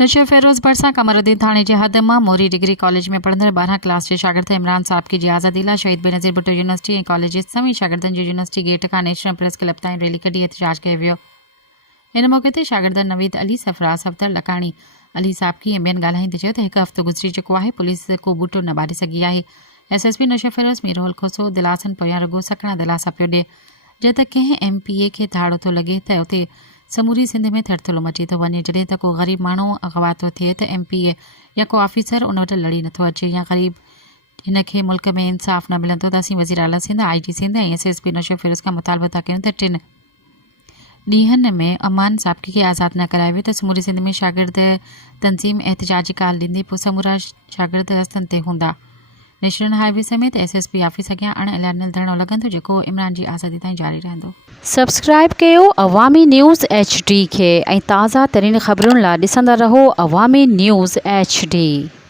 नशे फेरोज़ भरसा कमरुद्दीन थाने जे हद मां मोरी डिग्री कॉलेज में पढ़ंदड़ 12 क्लास जे शागिर्द इमरान साबकी जी आज़ादी लाइ शहीद बेनज़ीर भुट्टो यूनिवर्सिटी ऐं कॉलेज जे सभी शागिर्दनि जी यूनिवर्सिटी गेट खां नेशनल प्रेस क्लब ताईं रैली कढी एहतजाज कयो वियो। इन मौक़े ते शागिर्दनि नवीद अली, सरफराज़ अफ़्ज़ल, लकाणी अली साबकी ऐं ॿियनि ॻाल्हाईंदे चयो त हिकु हफ़्तो गुज़री चुको आहे, पुलिस को बूटो न ॿारे सघी आहे। SSP नशे फेरोज़ मीरहोल खोसो दिलासन पोयां रुॻो सकड़ा दिलासा पियो ॾिए जे त कंहिं MPA खे धाड़ो थो लॻे त उते समूरी सिंध में थड़थलो मची थो वञे। जॾहिं त को ग़रीब माण्हू अगवा थो थिए त MPA या को ऑफिसर उन वटि लड़ी नथो अचे या ग़रीब हिन खे मुल्क में इंसाफ़ न मिलंदो त असीं वज़ीर आला सिंध, IG सिंध ऐं SSP नशे फेरोज़ खां मुतालबो था कयूं त 3 ॾींहनि में अमान साबकी खे आज़ादु न करायो वियो त समूरी सिंध में शागिर्द तंज़ीम एहतजाजी काल ॾींदे पोइ समूरा शागिर्द रस्तनि ते हूंदा। नेशनल हाईवे समेत SSP ऑफिस अॻियां अणिअलानियल धरणो लॻंदो जेको इमरान जी आज़ादी ताईं जारी रहंदो। सब्सक्राइब कयो अवामी न्यूज़ HD खे ऐं ताज़ा तरीन ख़बरुनि लाइ ॾिसंदा रहो अवामी न्यूज़ HD।